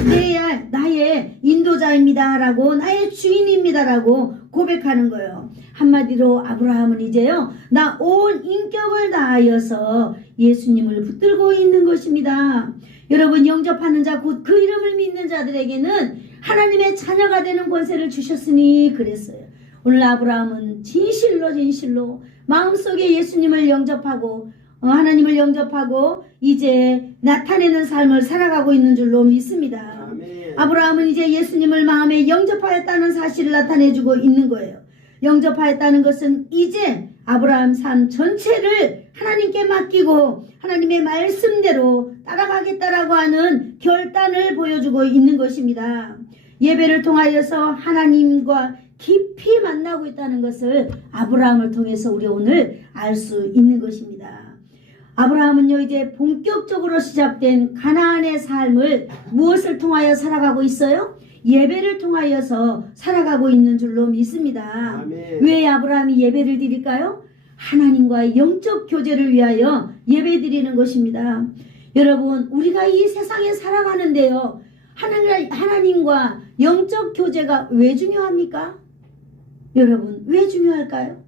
나의 인도자입니다 라고, 나의 주인입니다 라고 고백하는 거예요. 한마디로 아브라함은 이제요 나 온 인격을 다하여서 예수님을 붙들고 있는 것입니다. 여러분, 영접하는 자 곧 그 이름을 믿는 자들에게는 하나님의 자녀가 되는 권세를 주셨으니 그랬어요. 오늘 아브라함은 진실로 마음속에 예수님을 영접하고 하나님을 영접하고 이제 나타내는 삶을 살아가고 있는 줄로 믿습니다. 아멘. 아브라함은 이제 예수님을 마음에 영접하였다는 사실을 나타내주고 있는 거예요. 영접하였다는 것은 이제 아브라함 삶 전체를 하나님께 맡기고 하나님의 말씀대로 따라가겠다라고 하는 결단을 보여주고 있는 것입니다. 예배를 통하여서 하나님과 깊이 만나고 있다는 것을 아브라함을 통해서 우리 오늘 알 수 있는 것입니다. 아브라함은요 이제 본격적으로 시작된 가나안의 삶을 무엇을 통하여 살아가고 있어요? 예배를 통하여서 살아가고 있는 줄로 믿습니다. 아멘. 왜 아브라함이 예배를 드릴까요? 하나님과의 영적 교제를 위하여 예배 드리는 것입니다. 여러분, 우리가 이 세상에 살아가는데요 하나님과 영적 교제가 왜 중요합니까? 여러분, 왜 중요할까요?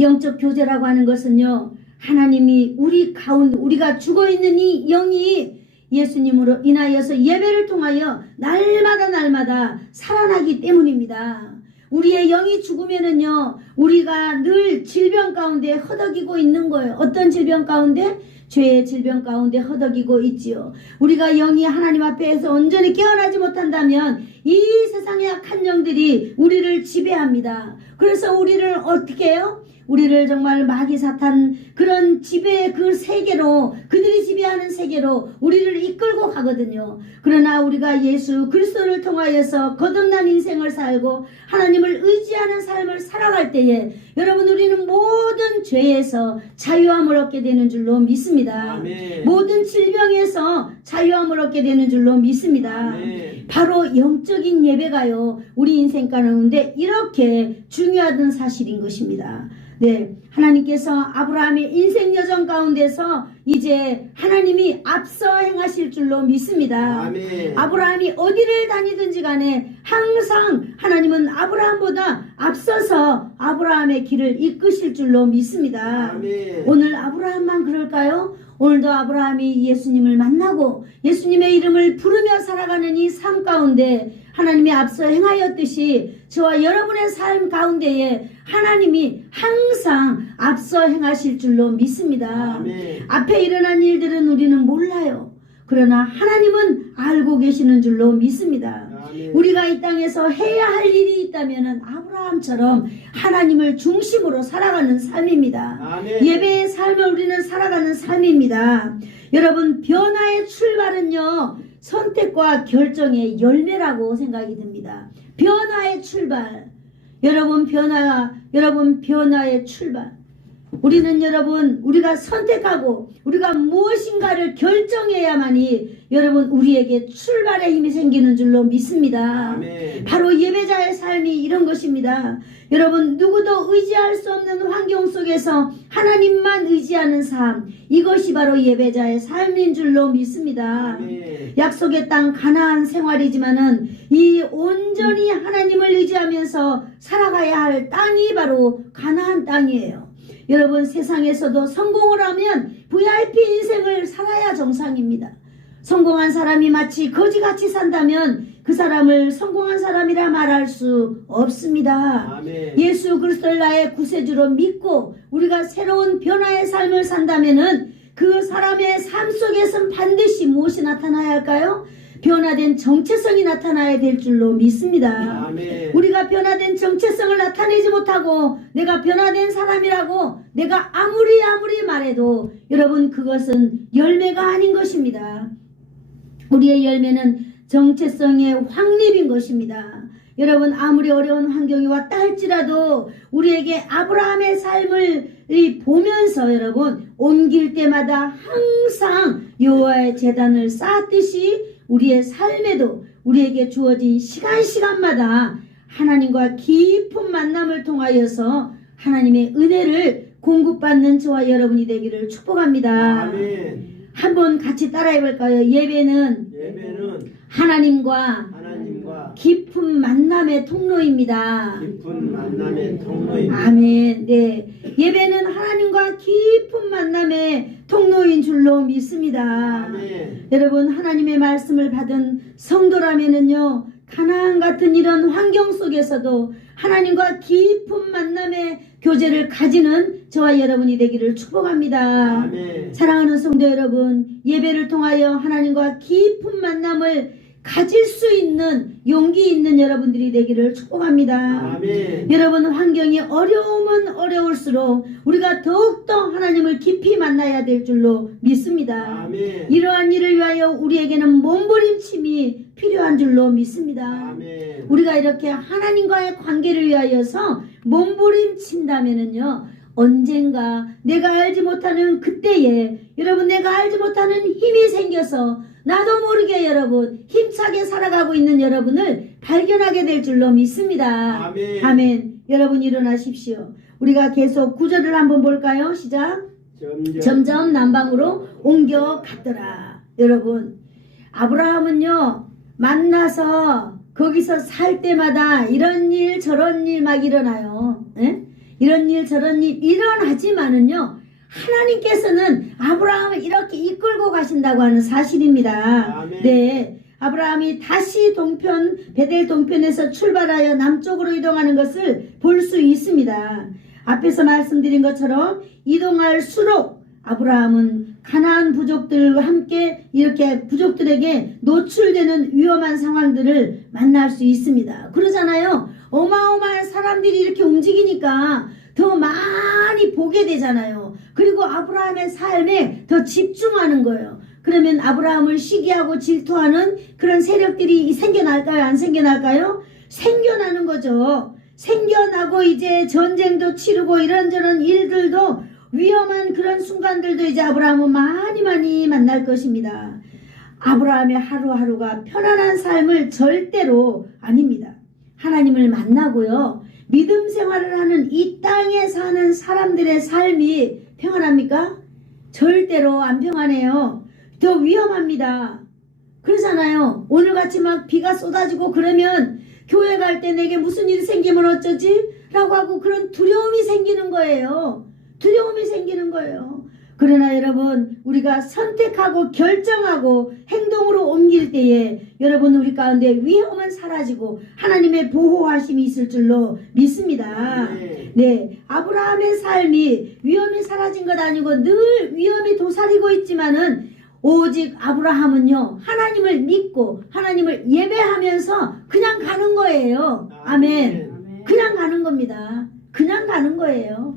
영적 교제라고 하는 것은요 하나님이 우리 가운데, 우리가 죽어있는 이 영이 예수님으로 인하여서 예배를 통하여 날마다 살아나기 때문입니다. 우리의 영이 죽으면은요 우리가 늘 질병 가운데 허덕이고 있는 거예요. 어떤 질병 가운데? 죄의 질병 가운데 허덕이고 있지요. 우리가 영이 하나님 앞에서 온전히 깨어나지 못한다면 이 세상의 악한 영들이 우리를 지배합니다. 그래서 우리를 어떻게 해요? 우리를 정말 마귀 사탄 그런 지배의 그 세계로, 그들이 지배하는 세계로 우리를 이끌고 가거든요. 그러나 우리가 예수 그리스도를 통하여서 거듭난 인생을 살고 하나님을 의지하는 삶을 살아갈 때에 여러분, 우리는 모든 죄에서 자유함을 얻게 되는 줄로 믿습니다. 아멘. 모든 질병에서 자유함을 얻게 되는 줄로 믿습니다. 아멘. 바로 영적인 예배가요, 우리 인생 가운데 이렇게 중요하던 사실인 것입니다. 네, 하나님께서 아브라함의 인생 여정 가운데서 이제 하나님이 앞서 행하실 줄로 믿습니다. 아멘. 아브라함이 어디를 다니든지 간에 항상 하나님은 아브라함보다 앞서서 아브라함의 길을 이끄실 줄로 믿습니다. 아멘. 오늘 아브라함만 그럴까요? 오늘도 아브라함이 예수님을 만나고 예수님의 이름을 부르며 살아가는 이 삶 가운데 하나님이 앞서 행하였듯이 저와 여러분의 삶 가운데에 하나님이 항상 앞서 행하실 줄로 믿습니다. 아멘. 앞에 일어난 일들은 우리는 몰라요. 그러나 하나님은 알고 계시는 줄로 믿습니다. 아멘. 우리가 이 땅에서 해야 할 일이 있다면 아브라함처럼 하나님을 중심으로 살아가는 삶입니다. 아멘. 예배의 삶을 우리는 살아가는 삶입니다. 여러분, 변화의 출발은요, 선택과 결정의 열매라고 생각이 듭니다. 변화의 출발. 여러분, 변화의 출발. 우리는 여러분, 우리가 선택하고 우리가 무엇인가를 결정해야만이 여러분, 우리에게 출발의 힘이 생기는 줄로 믿습니다. 아멘. 바로 예배자의 삶이 이런 것입니다. 여러분, 누구도 의지할 수 없는 환경 속에서 하나님만 의지하는 삶, 이것이 바로 예배자의 삶인 줄로 믿습니다. 아멘. 약속의 땅 가나안 생활이지만은 이 온전히 하나님을 의지하면서 살아가야 할 땅이 바로 가나안 땅이에요. 여러분, 세상에서도 성공을 하면 VIP 인생을 살아야 정상입니다. 성공한 사람이 마치 거지같이 산다면 그 사람을 성공한 사람이라 말할 수 없습니다. 아멘. 예수 그리스도를 나의 구세주로 믿고 우리가 새로운 변화의 삶을 산다면은 그 사람의 삶 속에선 반드시 무엇이 나타나야 할까요? 변화된 정체성이 나타나야 될 줄로 믿습니다. 아멘. 우리가 변화된 정체성을 나타내지 못하고 내가 변화된 사람이라고 내가 아무리 말해도 여러분, 그것은 열매가 아닌 것입니다. 우리의 열매는 정체성의 확립인 것입니다. 여러분, 아무리 어려운 환경이 왔다 할지라도 우리에게 아브라함의 삶을 보면서 여러분, 옮길 때마다 항상 여호와의 제단을 쌓았듯이 우리의 삶에도 우리에게 주어진 시간마다 하나님과 깊은 만남을 통하여서 하나님의 은혜를 공급받는 저와 여러분이 되기를 축복합니다. 아멘. 한번 같이 따라해 볼까요? 예배는 하나님과 깊은 만남의 통로입니다. 깊은 만남의 통로입니다. 아멘. 네, 예배는 하나님과 깊은 만남의 통로인 줄로 믿습니다. 아멘. 여러분, 하나님의 말씀을 받은 성도라면은요, 가나안 같은 이런 환경 속에서도 하나님과 깊은 만남의 교제를 가지는 저와 여러분이 되기를 축복합니다. 아멘. 사랑하는 성도 여러분, 예배를 통하여 하나님과 깊은 만남을 가질 수 있는 용기 있는 여러분들이 되기를 축복합니다. 아멘. 여러분, 환경이 어려우면 어려울수록 우리가 더욱더 하나님을 깊이 만나야 될 줄로 믿습니다. 아멘. 이러한 일을 위하여 우리에게는 몸부림침이 필요한 줄로 믿습니다. 아멘. 우리가 이렇게 하나님과의 관계를 위하여서 몸부림친다면은요, 언젠가 내가 알지 못하는 그때에 여러분, 내가 알지 못하는 힘이 생겨서 나도 모르게 여러분, 힘차게 살아가고 있는 여러분을 발견하게 될 줄로 믿습니다. 아멘. 아멘. 여러분, 일어나십시오. 우리가 계속 구절을 한번 볼까요? 시작. 점점 남방으로 옮겨갔더라. 여러분, 아브라함은요, 만나서 거기서 살 때마다 이런 일 저런 일 막 일어나요. 에? 이런 일 저런 일 일어나지만은요, 하나님께서는 아브라함을 이렇게 이끌고 가신다고 하는 사실입니다. 아멘. 네, 아브라함이 다시 베델 동편에서 출발하여 남쪽으로 이동하는 것을 볼 수 있습니다. 앞에서 말씀드린 것처럼 이동할수록 아브라함은 가나안 부족들과 함께 이렇게 부족들에게 노출되는 위험한 상황들을 만날 수 있습니다. 그러잖아요. 어마어마한 사람들이 이렇게 움직이니까 더 많이 보게 되잖아요. 그리고 아브라함의 삶에 더 집중하는 거예요. 그러면 아브라함을 시기하고 질투하는 그런 세력들이 생겨날까요? 안 생겨날까요? 생겨나는 거죠. 생겨나고 이제 전쟁도 치르고 이런저런 일들도 위험한 그런 순간들도 이제 아브라함은 많이 만날 것입니다. 아브라함의 하루하루가 편안한 삶을 절대로 아닙니다. 하나님을 만나고요. 믿음 생활을 하는 이 땅에 사는 사람들의 삶이 평안합니까? 절대로 안 평안해요. 더 위험합니다. 그러잖아요. 오늘같이 막 비가 쏟아지고 그러면 교회 갈 때 내게 무슨 일이 생기면 어쩌지? 라고 하고 그런 두려움이 생기는 거예요. 두려움이 생기는 거예요. 그러나 여러분, 우리가 선택하고 결정하고 행동으로 옮길 때에 여러분 우리 가운데 위험은 사라지고 하나님의 보호하심이 있을 줄로 믿습니다. 네, 아브라함의 삶이 위험이 사라진 것 아니고 늘 위험이 도사리고 있지만은 오직 아브라함은요, 하나님을 믿고 하나님을 예배하면서 그냥 가는 거예요. 아멘. 그냥 가는 겁니다. 그냥 가는 거예요.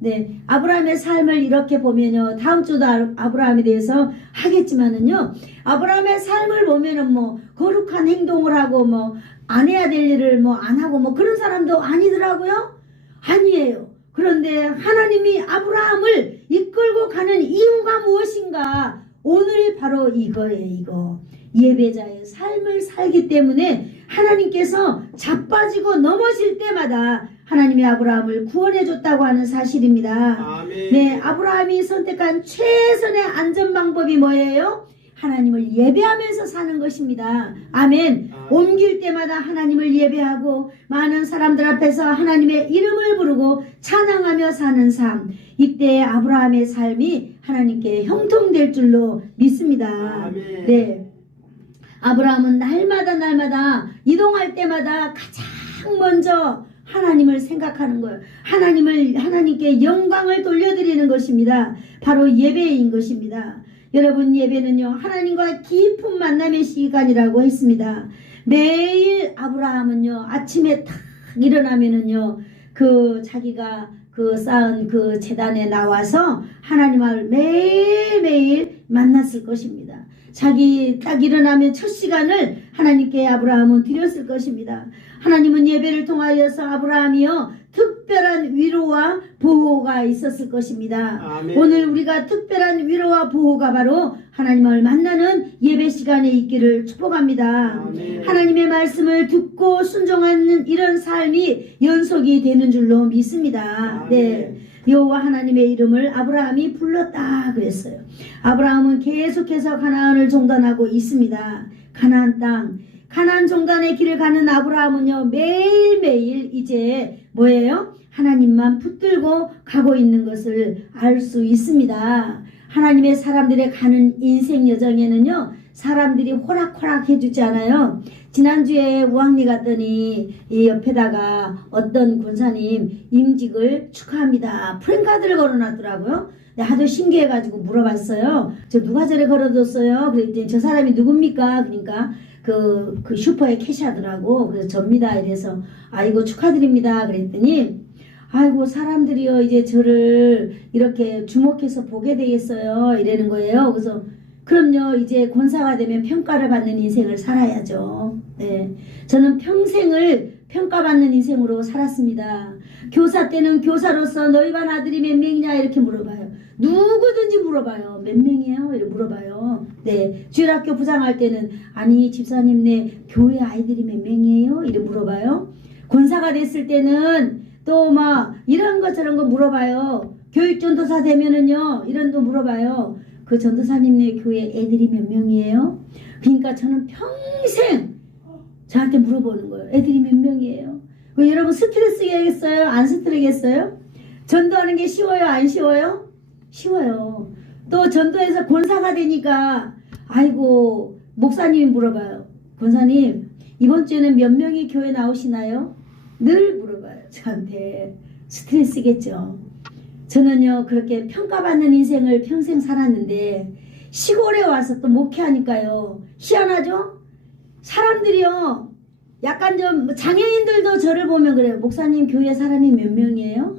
네, 아브라함의 삶을 이렇게 보면요, 다음 주도 아브라함에 대해서 하겠지만은요, 아브라함의 삶을 보면은 뭐 거룩한 행동을 하고 뭐 안 해야 될 일을 뭐 안 하고 뭐 그런 사람도 아니더라고요. 아니에요. 그런데 하나님이 아브라함을 이끌고 가는 이유가 무엇인가? 오늘 바로 이거예요. 이거 예배자의 삶을 살기 때문에 하나님께서 자빠지고 넘어질 때마다 하나님이 아브라함을 구원해 줬다고 하는 사실입니다. 아멘. 네, 아브라함이 선택한 최선의 안전 방법이 뭐예요? 하나님을 예배하면서 사는 것입니다. 아멘. 옮길 때마다 하나님을 예배하고 많은 사람들 앞에서 하나님의 이름을 부르고 찬양하며 사는 삶. 이때 아브라함의 삶이 하나님께 형통될 줄로 믿습니다. 아멘. 네, 아브라함은 날마다 이동할 때마다 가장 먼저 하나님을 생각하는 거예요. 하나님께 영광을 돌려드리는 것입니다. 바로 예배인 것입니다. 여러분, 예배는요, 하나님과 깊은 만남의 시간이라고 했습니다. 매일 아브라함은요, 아침에 탁 일어나면은요, 자기가 쌓은 제단에 나와서 하나님을 매일매일 만났을 것입니다. 자기 딱 일어나면 첫 시간을 하나님께 아브라함은 드렸을 것입니다. 하나님은 예배를 통하여서 아브라함이요, 특별한 위로와 보호가 있었을 것입니다. 아멘. 오늘 우리가 특별한 위로와 보호가 바로 하나님을 만나는 예배 시간에 있기를 축복합니다. 아멘. 하나님의 말씀을 듣고 순종하는 이런 삶이 연속이 되는 줄로 믿습니다. 아멘. 네, 여호와 하나님의 이름을 아브라함이 불렀다 그랬어요. 아브라함은 계속해서 가나안을 종단하고 있습니다. 가나안 땅, 가나안 종단의 길을 가는 아브라함은요, 매일매일 이제 뭐예요? 하나님만 붙들고 가고 있는 것을 알 수 있습니다. 하나님의 사람들의 가는 인생 여정에는요, 사람들이 호락호락 해주지 않아요. 지난주에 우왕리 갔더니 이 옆에다가 어떤 권사님 임직을 축하합니다, 프랭카드를 걸어놨더라고요. 하도 신기해가지고 물어봤어요. 저 누가 저래 걸어뒀어요? 그랬더니 저 사람이 누굽니까? 그러니까 그 슈퍼에 캐시하더라고. 그래서 접니다. 이래서 아이고 축하드립니다. 그랬더니 아이고 사람들이요, 이제 저를 이렇게 주목해서 보게 되겠어요, 이러는 거예요. 그래서 그럼요, 이제 권사가 되면 평가를 받는 인생을 살아야죠. 네, 저는 평생을 평가받는 인생으로 살았습니다. 교사 때는 교사로서 너희 반 아들이 몇 명이냐 이렇게 물어봐요. 누구든지 물어봐요. 몇 명이에요? 이렇게 물어봐요. 네, 주일학교 부장할 때는 아니 집사님 네 교회 아이들이 몇 명이에요? 이렇게 물어봐요. 권사가 됐을 때는 또 막 이런 거 저런 거 물어봐요. 교육전도사 되면은요, 이런 거 물어봐요. 그 전도사님네 교회 애들이 몇 명이에요? 그러니까 저는 평생 저한테 물어보는 거예요. 애들이 몇 명이에요? 여러분 스트레스겠어요? 안 스트레스겠어요? 전도하는 게 쉬워요? 안 쉬워요? 쉬워요. 또 전도해서 권사가 되니까 아이고 목사님이 물어봐요. 권사님 이번 주에는 몇 명이 교회 나오시나요? 늘 물어봐요. 저한테. 스트레스겠죠. 저는요, 그렇게 평가받는 인생을 평생 살았는데 시골에 와서 또 목회하니까요, 희한하죠? 사람들이요, 약간 좀 장애인들도 저를 보면 그래요. 목사님 교회 사람이 몇 명이에요?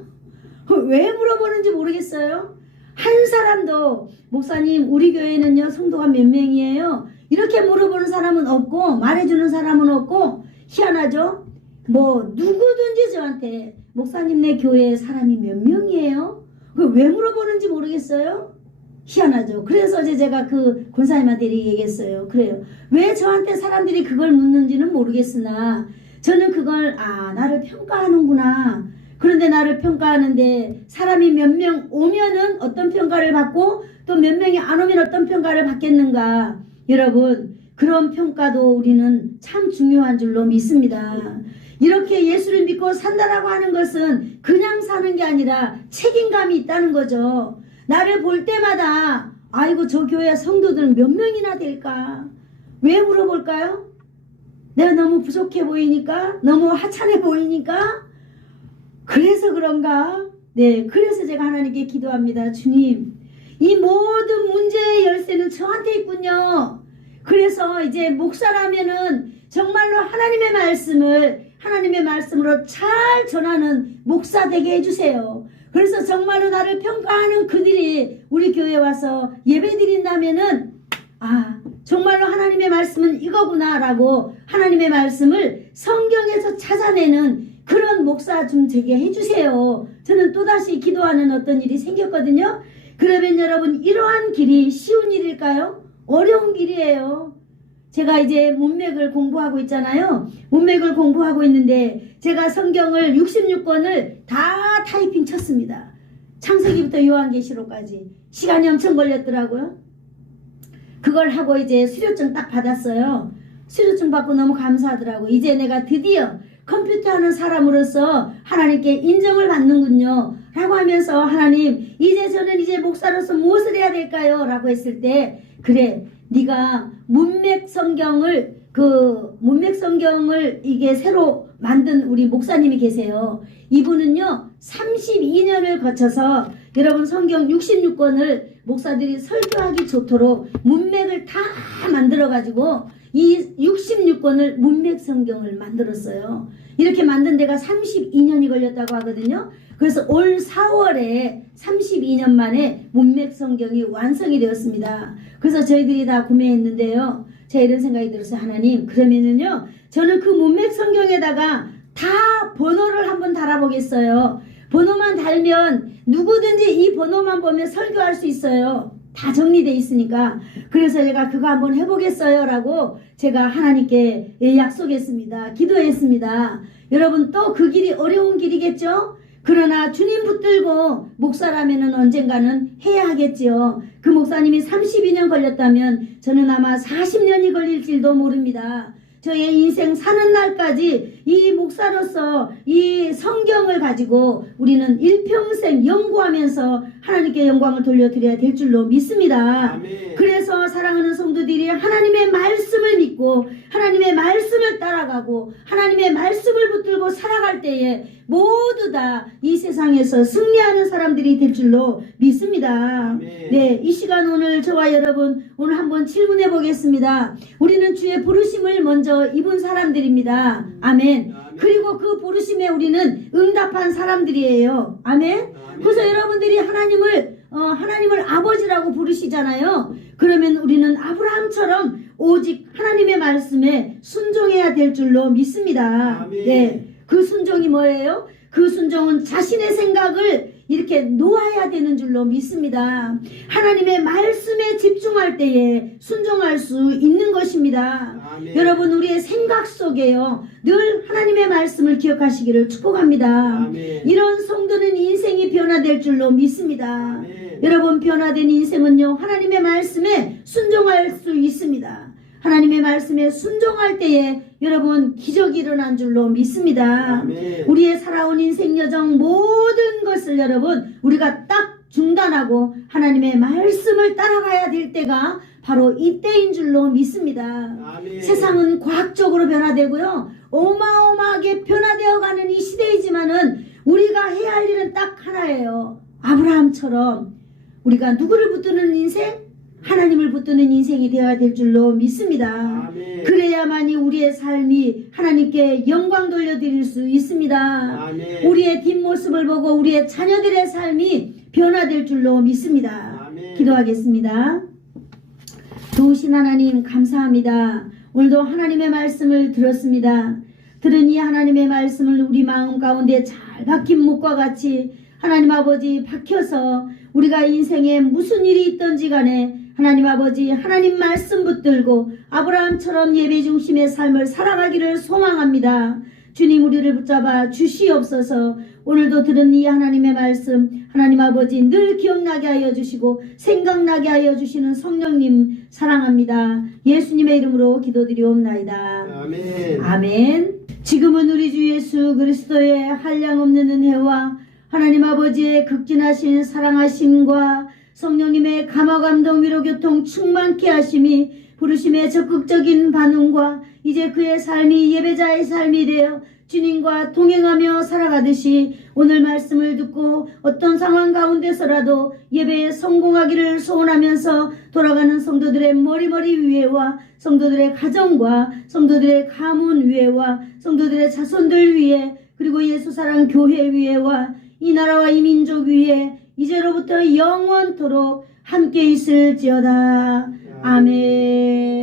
왜 물어보는지 모르겠어요. 한 사람도 목사님 우리 교회는요 성도가 몇 명이에요? 이렇게 물어보는 사람은 없고 말해주는 사람은 없고, 희한하죠? 뭐 누구든지 저한테 목사님 네 교회 사람이 몇 명이에요? 왜 물어보는지 모르겠어요. 희한하죠. 그래서 어제 제가 그 권사님한테 이렇게 얘기했어요. 그래요. 왜 저한테 사람들이 그걸 묻는지는 모르겠으나 저는 그걸 나를 평가하는구나. 그런데 나를 평가하는데 사람이 몇 명 오면은 어떤 평가를 받고 또 몇 명이 안 오면 어떤 평가를 받겠는가. 여러분 그런 평가도 우리는 참 중요한 줄로 믿습니다. 이렇게 예수를 믿고 산다라고 하는 것은 그냥 사는 게 아니라 책임감이 있다는 거죠. 나를 볼 때마다 아이고 저 교회 성도들은 몇 명이나 될까? 왜 물어볼까요? 내가 너무 부족해 보이니까? 너무 하찮아 보이니까? 그래서 그런가? 네, 그래서 제가 하나님께 기도합니다. 주님, 이 모든 문제의 열쇠는 저한테 있군요. 그래서 이제 목사라면은 정말로 하나님의 말씀으로 잘 전하는 목사 되게 해주세요. 그래서 정말로 나를 평가하는 그들이 우리 교회에 와서 예배 드린다면은 정말로 하나님의 말씀은 이거구나 라고 하나님의 말씀을 성경에서 찾아내는 그런 목사 좀 되게 해주세요. 저는 또다시 기도하는 어떤 일이 생겼거든요. 그러면 여러분 이러한 길이 쉬운 일일까요? 어려운 길이에요. 제가 이제 문맥을 공부하고 있잖아요. 문맥을 공부하고 있는데 제가 성경을 66권을 다 타이핑 쳤습니다. 창세기부터 요한계시록까지. 시간이 엄청 걸렸더라고요. 그걸 하고 이제 수료증 딱 받았어요. 수료증 받고 너무 감사하더라고. 이제 내가 드디어 컴퓨터 하는 사람으로서 하나님께 인정을 받는군요. 라고 하면서 하나님 이제 저는 이제 목사로서 무엇을 해야 될까요? 라고 했을 때 그래 네가 문맥 성경을 이게 새로 만든 우리 목사님이 계세요. 이분은요 32년을 거쳐서 여러분 성경 66권을 목사들이 설교하기 좋도록 문맥을 다 만들어 가지고 이 66권을 문맥 성경을 만들었어요. 이렇게 만든 데가 32년이 걸렸다고 하거든요. 그래서 올 4월에 32년 만에 문맥 성경이 완성이 되었습니다. 그래서 저희들이 다 구매했는데요. 제가 이런 생각이 들었어요. 하나님 그러면은요 저는 그 문맥 성경에다가 다 번호를 한번 달아보겠어요. 번호만 달면 누구든지 이 번호만 보면 설교할 수 있어요. 다 정리되어 있으니까. 그래서 제가 그거 한번 해보겠어요 라고 제가 하나님께 약속했습니다. 기도했습니다. 여러분 또 그 길이 어려운 길이겠죠? 그러나 주님 붙들고 목사라면은 언젠가는 해야 하겠지요. 그 목사님이 32년 걸렸다면 저는 아마 40년이 걸릴지도 모릅니다. 저의 인생 사는 날까지 이 목사로서 이 성경을 가지고 우리는 일평생 연구하면서 하나님께 영광을 돌려드려야 될 줄로 믿습니다. 아멘. 그래서 사랑하는 성도들이 하나님의 말씀을 믿고 하나님의 말씀을 따라가고 하나님의 말씀을 붙들고 살아갈 때에 모두 다 이 세상에서 승리하는 사람들이 될 줄로 믿습니다. 아멘. 네, 이 시간 오늘 저와 여러분 오늘 한번 질문해 보겠습니다. 우리는 주의 부르심을 먼저 입은 사람들입니다. 아멘. 그리고 그 부르심에 우리는 응답한 사람들이에요. 아멘. 그래서 여러분들이 하나님을 아버지라고 부르시잖아요. 그러면 우리는 아브라함처럼 오직 하나님의 말씀에 순종해야 될 줄로 믿습니다. 아멘. 네, 그 순종이 뭐예요? 그 순종은 자신의 생각을 이렇게 놓아야 되는 줄로 믿습니다. 하나님의 말씀에 집중할 때에 순종할 수 있는 것입니다. 아멘. 여러분 우리의 생각 속에요 늘 하나님의 말씀을 기억하시기를 축복합니다. 아멘. 이런 성도는 인생이 변화될 줄로 믿습니다. 아멘. 여러분 변화된 인생은요 하나님의 말씀에 순종할 수 있습니다. 하나님의 말씀에 순종할 때에 여러분 기적이 일어난 줄로 믿습니다. 아멘. 우리의 살아온 인생 여정 모든 것을 여러분 우리가 딱 중단하고 하나님의 말씀을 따라가야 될 때가 바로 이때인 줄로 믿습니다. 아멘. 세상은 과학적으로 변화되고요 어마어마하게 변화되어가는 이 시대이지만은 우리가 해야 할 일은 딱 하나예요. 아브라함처럼 우리가 누구를 붙드는 인생? 하나님을 붙드는 인생이 되어야 될 줄로 믿습니다. 아멘. 그래야만이 우리의 삶이 하나님께 영광 돌려드릴 수 있습니다. 아멘. 우리의 뒷모습을 보고 우리의 자녀들의 삶이 변화될 줄로 믿습니다. 아멘. 기도하겠습니다. 도우신 하나님 감사합니다. 오늘도 하나님의 말씀을 들었습니다. 들은 이 하나님의 말씀을 우리 마음 가운데 잘 박힌 목과 같이 하나님 아버지 박혀서 우리가 인생에 무슨 일이 있든지 간에 하나님 아버지 하나님 말씀 붙들고 아브라함처럼 예배 중심의 삶을 살아가기를 소망합니다. 주님 우리를 붙잡아 주시옵소서. 오늘도 들은 이 하나님의 말씀 하나님 아버지 늘 기억나게 하여 주시고 생각나게 하여 주시는 성령님 사랑합니다. 예수님의 이름으로 기도드리옵나이다. 아멘. 아멘. 지금은 우리 주 예수 그리스도의 한량없는 은혜와 하나님 아버지의 극진하신 사랑하심과 성령님의 감화감동 위로교통 충만케 하심이 부르심의 적극적인 반응과 이제 그의 삶이 예배자의 삶이 되어 주님과 동행하며 살아가듯이 오늘 말씀을 듣고 어떤 상황 가운데서라도 예배에 성공하기를 소원하면서 돌아가는 성도들의 머리머리 위에와 성도들의 가정과 성도들의 가문 위에와 성도들의 자손들 위에 그리고 예수사랑 교회 위에와 이 나라와 이 민족 위에 이제로부터 영원토록 함께 있을지어다. 아멘.